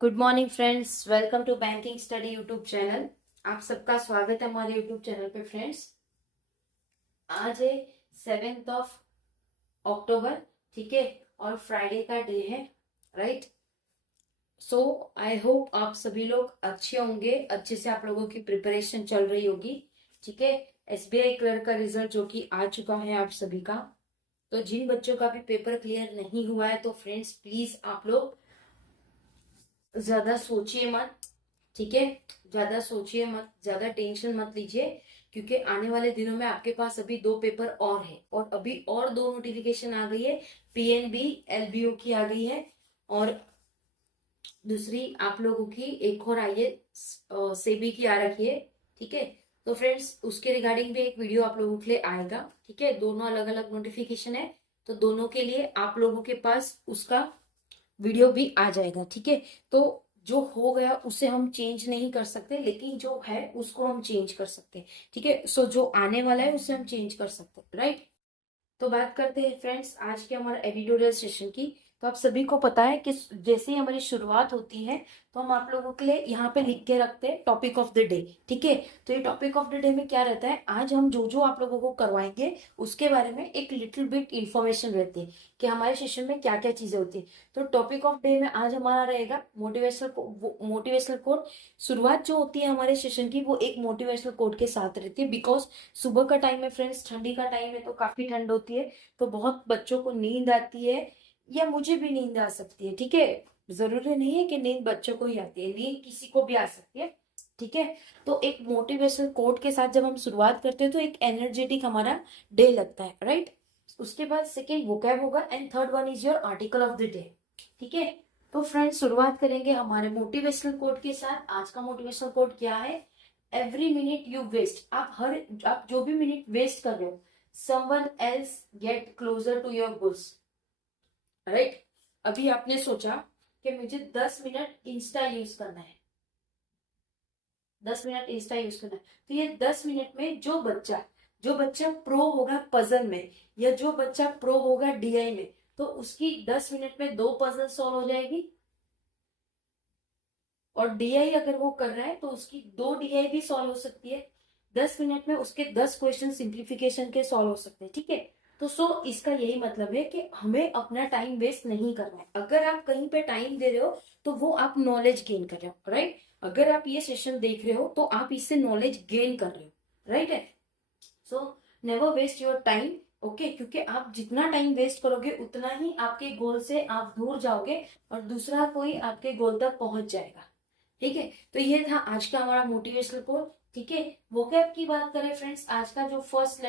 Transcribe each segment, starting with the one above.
Good morning friends, welcome to banking study YouTube channel. आप सबका स्वागत है हमारे यूट्यूब चैनल पे। फ्रेंड्स, आज है 7 अक्टूबर, ठीक है, और फ्राइडे का डे है, राइट। सो आई होप आप सभी लोग अच्छे होंगे, अच्छे से आप लोगों की प्रिपरेशन चल रही होगी, ठीक है। एसबीआई क्लर्क का रिजल्ट जो कि आ चुका है आप सभी का। तो जिन बच्चों का भी पेपर क्लियर नहीं हुआ है, तो फ्रेंड्स प्लीज आप लोग ज्यादा सोचिए मत, ठीक है। ज्यादा सोचिए मत, ज्यादा टेंशन मत लीजिए, क्योंकि आने वाले दिनों में आपके पास अभी 2 पेपर और है, और अभी और 2 नोटिफिकेशन आ गई है। पीएनबी एलबीओ की आ गई है, और दूसरी आप लोगों की एक और आई है, सेबी की आ रखी है, ठीक है। तो फ्रेंड्स, उसके रिगार्डिंग भी एक वीडियो आप लोगों के लिए आएगा, ठीक है। दोनों अलग अलग नोटिफिकेशन है, तो दोनों के लिए आप लोगों के पास उसका वीडियो भी आ जाएगा, ठीक है। तो जो हो गया उसे हम चेंज नहीं कर सकते, लेकिन जो है उसको हम चेंज कर सकते हैं, ठीक है। सो जो आने वाला है उसे हम चेंज कर सकते हैं, राइट। तो बात करते हैं फ्रेंड्स आज के हमारा एडिटोरियल सेशन की। तो आप सभी को पता है कि जैसे ही हमारी शुरुआत होती है, तो हम आप लोगों के लिए यहाँ पे लिख के रखते हैं टॉपिक ऑफ द डे, ठीक है। तो ये टॉपिक ऑफ द डे में क्या रहता है, आज हम जो जो आप लोगों को करवाएंगे उसके बारे में एक लिटिल बिट इंफॉर्मेशन रहती है कि हमारे सेशन में क्या क्या चीजें होती है। तो टॉपिक ऑफ डे में आज हमारा रहेगा मोटिवेशनल कोड। शुरुआत जो होती है हमारे सेशन की, वो एक मोटिवेशनल कोड के साथ रहती है, बिकॉज सुबह का टाइम है फ्रेंड्स, ठंडी का टाइम है, तो काफी ठंड होती है, तो बहुत बच्चों को नींद आती है, या मुझे भी नींद आ सकती है, ठीक है। जरूरी नहीं है कि नींद बच्चों को ही आती है, नींद किसी को भी आ सकती है, ठीक है। तो एक मोटिवेशनल कोट के साथ जब हम शुरुआत करते हैं, तो एक एनर्जेटिक हमारा डे लगता है, राइट। उसके बाद सेकेंड वोकैब होगा, and third one is your article of the day, ठीक है। तो फ्रेंड्स, शुरुआत करेंगे हमारे मोटिवेशनल कोट के साथ। आज का मोटिवेशनल कोट क्या है, एवरी मिनट यू वेस्ट, आप जो भी मिनट वेस्ट कर रहे हो, someone else get closer to your goals, right. अभी आपने सोचा कि मुझे 10 मिनट इंस्टा यूज करना है, 10 मिनट इंस्टा यूज करना है, तो ये 10 मिनट में जो बच्चा प्रो होगा पजल में, या जो बच्चा प्रो होगा डीआई में, तो उसकी 10 मिनट में 2 पजल सॉल्व हो जाएगी। और डीआई अगर वो कर रहा है तो उसकी 2 डीआई भी सॉल्व हो सकती है। 10 मिनट में उसके 10 क्वेश्चन सिंप्लीफिकेशन के सॉल्व हो सकते हैं, ठीक है। तो इसका यही मतलब है कि हमें अपना टाइम वेस्ट नहीं करना है। अगर आप कहीं पे टाइम दे रहे हो, तो वो आप नॉलेज गेन कर रहे हो, राइट। अगर आप ये सेशन देख रहे हो, तो आप इससे नॉलेज गेन कर रहे हो, राइट है। So never waste your time, okay, क्योंकि आप जितना टाइम वेस्ट करोगे उतना ही आपके गोल से आप दूर जाओगे, और दूसरा कोई आपके गोल तक पहुंच जाएगा, ठीक है। तो ये था आज का हमारा मोटिवेशनल कोट, ठीक है। वोकैब की बात करें फ्रेंड्स, आज का जो फर्स्ट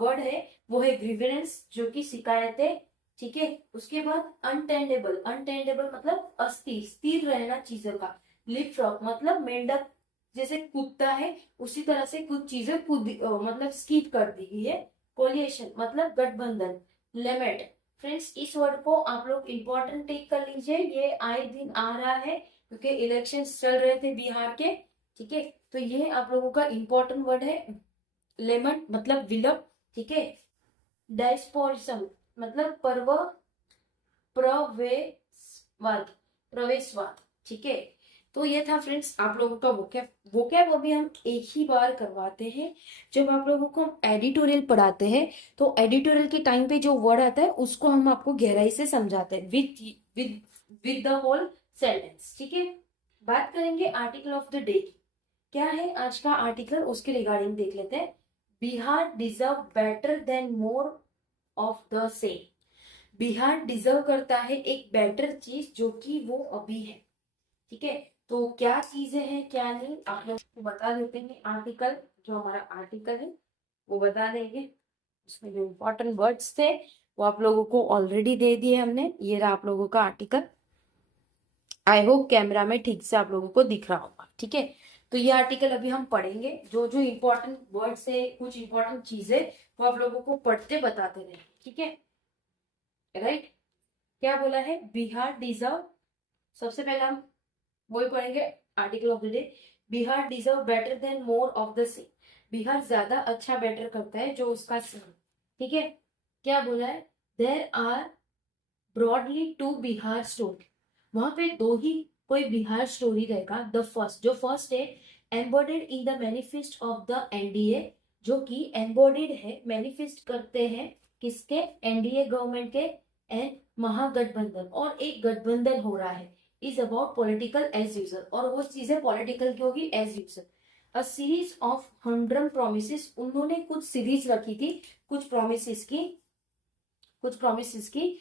वर्ड है वो है ग्रीवेंस, जो कि शिकायत है, ठीक है। उसके बाद अनटेंडेबल, अनटेंडेबल मतलब अस्थिर, स्थिर रहना चीजों का। लिप फ्रॉग मतलब मेंढक जैसे कूदता है, उसी तरह से कुछ चीजें मतलब स्किप कर दी गई है। कोलिएशन मतलब गठबंधन। लेमेट, फ्रेंड्स इस वर्ड को आप लोग इंपॉर्टेंट टेक कर लीजिए, ये आए दिन आ रहा है, क्योंकि इलेक्शन चल रहे थे बिहार के, ठीक है। तो ये आप लोगों का इंपॉर्टेंट वर्ड है। लेमन मतलब विलप, ठीक है। डायस्पोरिज्म मतलब प्रवेशवाद, प्रवेशवाद, ठीक है। तो ये था फ्रेंड्स आप लोगों का वोकैब। वोकैब अभी हम एक ही बार करवाते हैं, जब आप लोगों को हम एडिटोरियल पढ़ाते हैं, तो एडिटोरियल के टाइम पे जो वर्ड आता है उसको हम आपको गहराई से समझाते हैं with with with the whole sentence, ठीक है। बात करेंगे आर्टिकल ऑफ द डे की। क्या है आज का आर्टिकल, उसके रिगार्डिंग देख लेते हैं। Bihar deserve better than more of the same. Bihar deserve करता है एक बेटर चीज, जो कि वो अभी है, ठीक है। तो क्या चीजें हैं क्या नहीं, आप लोग को बता देते हैं। आर्टिकल, जो हमारा आर्टिकल है वो बता देंगे। उसमें जो इम्पोर्टेंट वर्ड्स थे वो आप लोगों को ऑलरेडी दे दिए हमने। ये रहा आप लोगों का आर्टिकल। आई होप कैमरा में ठीक से आप लोगों को दिख रहा होगा, ठीक है। तो ये आर्टिकल अभी हम पढ़ेंगे, जो जो इम्पोर्टेंट वर्ड्स है, कुछ इम्पोर्टेंट चीजें, वो आप लोगों को पढ़ते बताते रहे, ठीक है, राइट। क्या बोला है, बिहार डिजर्व, सबसे पहले हम वही पढ़ेंगे article of the day. Bihar deserve better than more of the same. Bihar ज्यादा अच्छा बेटर करता है जो उसका सेम, ठीक है। क्या बोला है, there are broadly two Bihar story. वहां पे दो ही कोई बिहार स्टोरी रहेगा। द फर्स्ट, जो फर्स्ट है, embodied in the manifest of the NDA, जो कि एम्बॉडेड है, मैनिफेस्ट करते हैं किसके, एनडीए गवर्नमेंट के एंड महागठबंधन, और एक गठबंधन हो रहा है, is about political as usual, और वो चीजें पॉलिटिकल की होगी as usual. A series of 100 promises, उन्होंने कुछ सीरीज रखी थी, कुछ प्रोमिसेस की,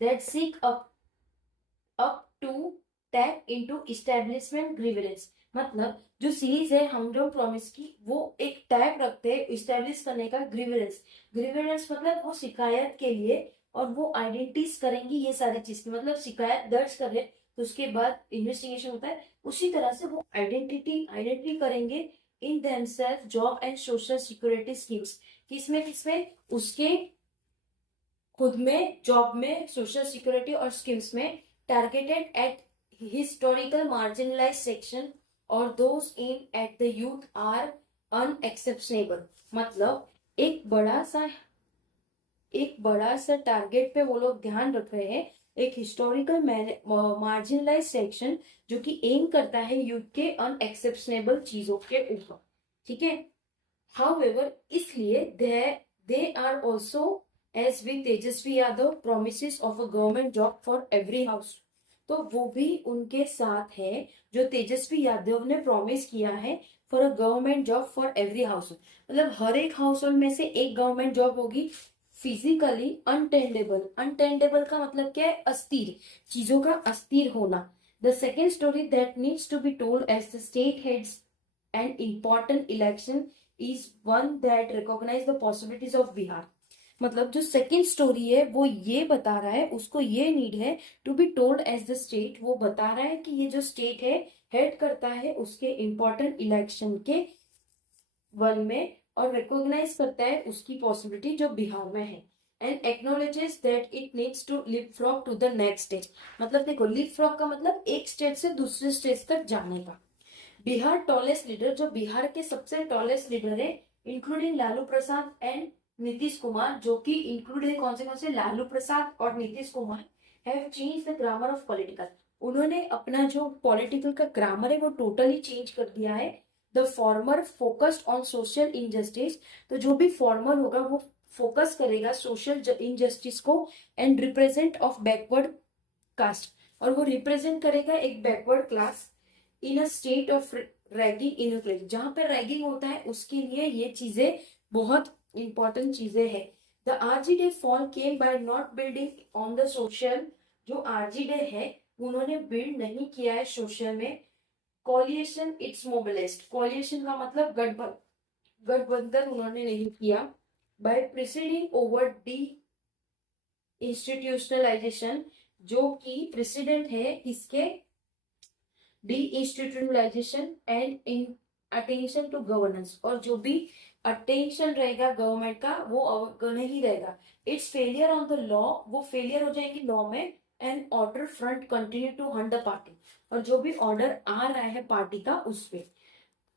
that seek up to tap into establishment grievance. मतलब जो सीरीज है हम प्रॉमिस की, वो एक टैप रखते हैं इस्टेब्लिश करने का, ग्रीवेंस। ग्रीवेंस मतलब वो शिकायत के लिए, और वो आइडेंटिटीज करेंगी ये सारी चीज की, मतलब शिकायत दर्ज कर रहे तो उसके बाद इन्वेस्टिगेशन होता है, उसी तरह से वो आइडेंटिटी करेंगे in themself job and social security schemes. किसमें उसके खुद में, जॉब में, सोशल सिक्योरिटी और स्कीम्स में, targeted at historical marginalise section और those aim at the youth are unexceptionable. मतलब एक बड़ा सा टारगेट पे वो लोग ध्यान रख रहे हैं, एक हिस्टोरिकल मार्जिनलाइज सेक्शन जो कि एम करता है यूथ के अनएक्सेप्शनेबल चीजों के ऊपर, ठीक है। हाउएवर, इसलिए they are also as with Tejashwi Yadav promise of a government job for every house, तो वो भी उनके साथ है जो तेजस्वी यादव ने प्रॉमिस किया है for a government job for every house, मतलब हर एक हाउस होल्ड में से एक गवर्नमेंट जॉब होगी। फिजिकली अनटेंडेबल का मतलब क्या है, अस्थिर, चीजों का अस्थिर होना। The second story that needs to be told as the state heads an important election is one that recognise the possibilities of Bihar. मतलब जो सेकेंड स्टोरी है वो ये बता रहा है, उसको ये नीड है to be told as the state, वो बता रहा है कि ये जो स्टेट है हेड करता है उसके इम्पोर्टेंट इलेक्शन के वन में, और रिकॉग्नाइज करता है उसकी पॉसिबिलिटी जो बिहार में है, and acknowledges that it needs to leapfrog to the next stage. मतलब देखो, लीपफ्रॉग का मतलब एक स्टेज से दूसरे स्टेज तक जाने का। बिहार टॉलेस्ट लीडर, जो बिहार के सबसे टॉलेस्ट लीडर है, इंक्लूडिंग लालू प्रसाद एंड नीतीश कुमार, जो कि इंक्लूड है कौन से, लालू प्रसाद और Nitish Kumar, have change the grammar of political, उन्होंने अपना जो पॉलिटिकल का ग्रामर है वो टोटली चेंज कर दिया है। The former focused on social injustice, तो जो भी फॉर्मर होगा वो फोकस करेगा सोशल इनजस्टिस को, and represent of backward caste, और वो रिप्रेजेंट करेगा एक backward class in a state of ragging in place, जहां पे रैगिंग होता है उसके लिए ये चीजें बहुत इंपॉर्टेंट चीजें हैं। The RG fall came by not building on the social, जो आरजी डे है उन्होंने बिल्ड नहीं किया है सोशल में। कॉलिएशन इट्स मोबिलाइज्ड, कॉलिएशन का मतलब गठबंधन उन्होंने नहीं किया। By preceding over deinstitutionalisation, जो कि प्रेसिडेंट है इसके deinstitutionalisation and inattention to governance, और जो भी अटेंशन रहेगा गवर्नमेंट का वो नहीं रहेगा। It's failure on the law, वो फेलियर हो जाएंगे लॉ में, and order front continue to hunt the party, और जो भी ऑर्डर आ रहा है पार्टी का उस पे।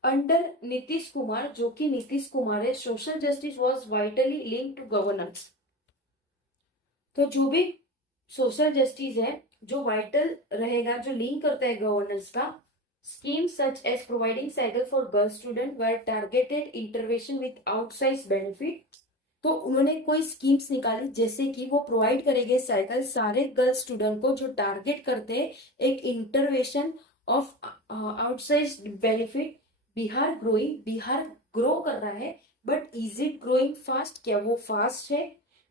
अंडर नीतीश कुमार, जो कि नीतीश कुमार है, social justice was vitally link to governance, तो जो भी सोशल जस्टिस है जो वाइटल रहेगा, जो लिंक करता है गवर्नेंस का, scheme such as providing cycle for girl student were targeted intervention with outside benefit, तो उन्होंने कोई स्कीम्स निकाली जैसे कि वो प्रोवाइड करेंगे साइकिल सारे गर्ल स्टूडेंट को जो टारगेट करते हैं एक intervention of outside benefit. Bihar grow कर रहा है, but is it growing fast, क्या वो फास्ट है,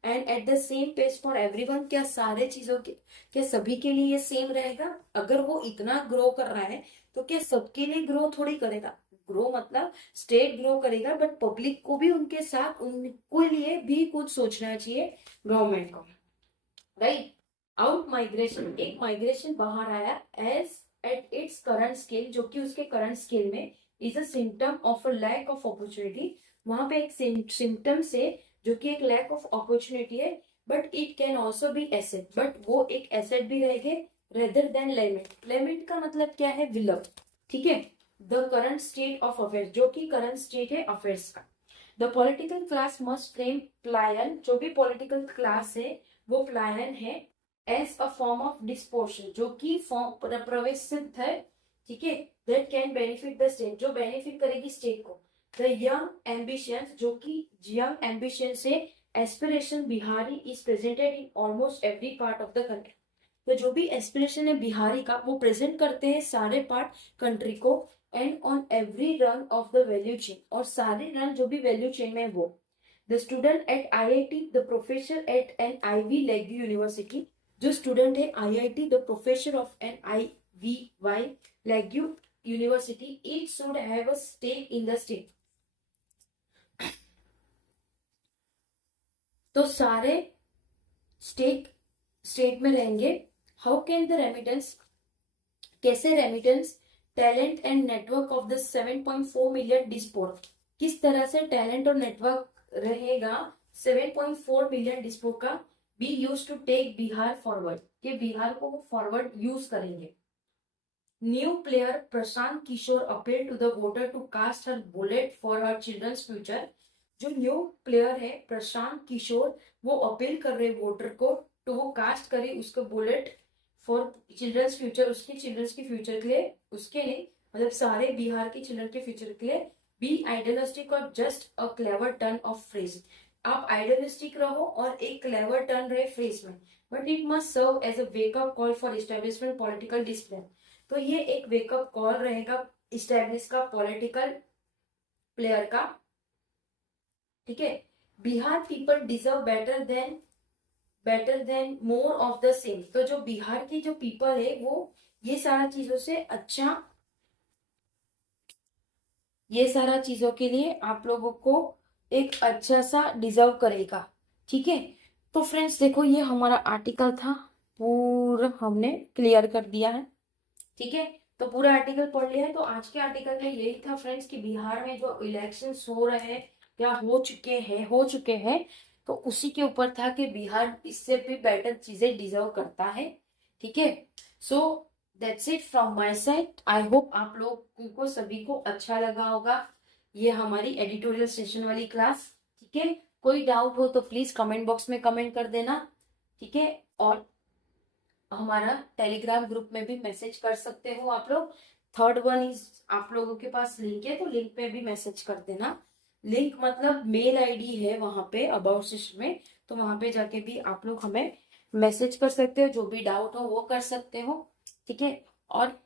and at the same pace for everyone, क्या सारे चीजों के, क्या सभी के लिए ये सेम रहेगा। अगर वो इतना ग्रो कर रहा है तो क्या सबके लिए ग्रो थोड़ी करेगा, ग्रो मतलब स्टेट ग्रो करेगा, बट पब्लिक को भी उनके साथ उनके लिए भी कुछ सोचना चाहिए गवर्नमेंट को, राइट। आउट माइग्रेशन, एक माइग्रेशन बाहर आया as at its current scale, जो कि उसके करंट स्केल में is a symptom of a lack of opportunity, वहां पे एक सिम्टम से जो कि एक लैक ऑफ अपॉर्चुनिटी है, but it can also be asset, but वो एक एसेट भी रहेंगे रेदर देन लेमेंट। लेमेंट का मतलब क्या है, विलप, ठीक है। The current state of affairs, जो कि करंट स्टेट है अफेयर्स का। The political class must frame plan, जो भी पॉलिटिकल क्लास है वो प्लायन है, as a form of dispersion, जो कि प्रवेश सिद्ध है, ठीक है, that can benefit the state, जो बेनिफिट करेगी स्टेट को। द यंग एम्बिशन, जो कि यंग एम्बिशन से aspiration Bihari is presented in almost every part of the country. तो जो भी एस्पिरेशन है बिहारी का वो प्रेजेंट करते हैं सारे पार्ट कंट्री को, and on every rung of the value chain, और सारे रन जो भी वैल्यू चेन में वो। The student at IIT, the professor at an Ivy League university, जो स्टूडेंट है IIT, the professor of an IVY League university, it should have a stake in the state. तो सारे state में रहेंगे। How can the remittance, कैसे remittance talent and network of the 7.4 million डिस्पोर्ट, किस तरह से टैलेंट और नेटवर्क रहेगा 7.4 मिलियन डिस्पोर्ट का, be use to take Bihar forward, के बिहार को वो फॉरवर्ड यूज करेंगे। New player Prashant Kishor appeal to the voter to cast her bullet for her children's future, जो न्यू प्लेयर है प्रशांत किशोर, वो अपील कर रहे वोटर को तो वो कास्ट करे उसको बुलेट फॉर चिल्ड्रंस फ्यूचर, उसके चिल्ड्रंस के फ्यूचर के लिए, उसके लिए मतलब सारे बिहार के चिल्ड्रन के फ्यूचर के लिए। बी आइडियलिस्टिक और just a clever turn of phrase, आप आइडियलिस्टिक रहो और एक क्लेवर टर्न रहे फ्रेज में, but it must serve as a wakeup call for establishment political discipline. तो ये एक वेकअप कॉल रहेगा इस्टेब्लिश का पॉलिटिकल प्लेयर का, ठीक है। Bihar people deserve better than more of the same, तो जो बिहार की जो पीपल है वो ये सारा चीजों से अच्छा, ये सारा चीजों के लिए आप लोगों को एक अच्छा सा डिजर्व करेगा, ठीक है। तो फ्रेंड्स देखो ये हमारा आर्टिकल था, पूरा हमने क्लियर कर दिया है, ठीक है। तो पूरा आर्टिकल पढ़ लिया है। तो आज के आर्टिकल में यही था फ्रेंड्स कि बिहार में जो इलेक्शंस हो रहे हैं या हो चुके हैं, तो उसी के ऊपर था कि बिहार इससे भी बेटर चीजें डिजर्व करता है, ठीक है। So that's it from my side. I hope आप लोगों को सभी को अच्छा लगा होगा ये हमारी एडिटोरियल सेशन वाली क्लास, ठीक है। कोई डाउट हो तो प्लीज कमेंट बॉक्स में कमेंट कर देना, ठीक है। और हमारा टेलीग्राम ग्रुप में भी मैसेज कर सकते हो आप लोग। थर्ड वन इज, आप लोगों के पास लिंक है तो लिंक पे भी मैसेज कर देना। लिंक मतलब मेल आईडी है वहां पे अबाउट सेशन में, तो वहां पे जाके भी आप लोग हमें मैसेज कर सकते हो, जो भी डाउट हो वो कर सकते हो, ठीक है। और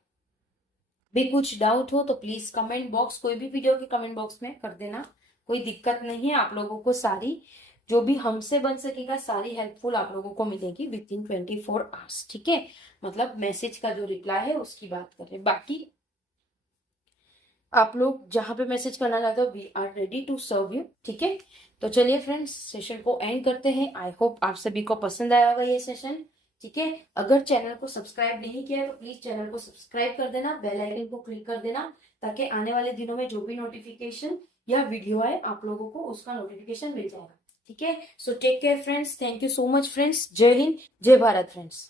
भी कुछ डाउट हो तो प्लीज कमेंट बॉक्स, कोई भी वीडियो के कमेंट बॉक्स में कर देना, कोई दिक्कत नहीं है। आप लोगों को सारी जो भी हमसे बन सकेगा सारी हेल्पफुल आप लोगों को मिलेगी विद इन 24 आवर्स, ठीक है। मतलब मैसेज का जो रिप्लाई है उसकी बात कर रहे हैं, बाकी आप लोग जहां पे मैसेज करना चाहते हो we are ready to serve you, ठीक है। तो चलिए फ्रेंड्स सेशन को एंड करते हैं। आई होप आप सभी को पसंद आया होगा ये सेशन, ठीक है। अगर चैनल को सब्सक्राइब नहीं किया है तो प्लीज चैनल को सब्सक्राइब कर देना, बेल आइकन को क्लिक कर देना, ताकि आने वाले दिनों में जो भी नोटिफिकेशन या वीडियो आए आप लोगों को उसका नोटिफिकेशन मिल जाएगा, ठीक है। So take care friends, thank you so much friends, जय हिंद जय भारत फ्रेंड्स।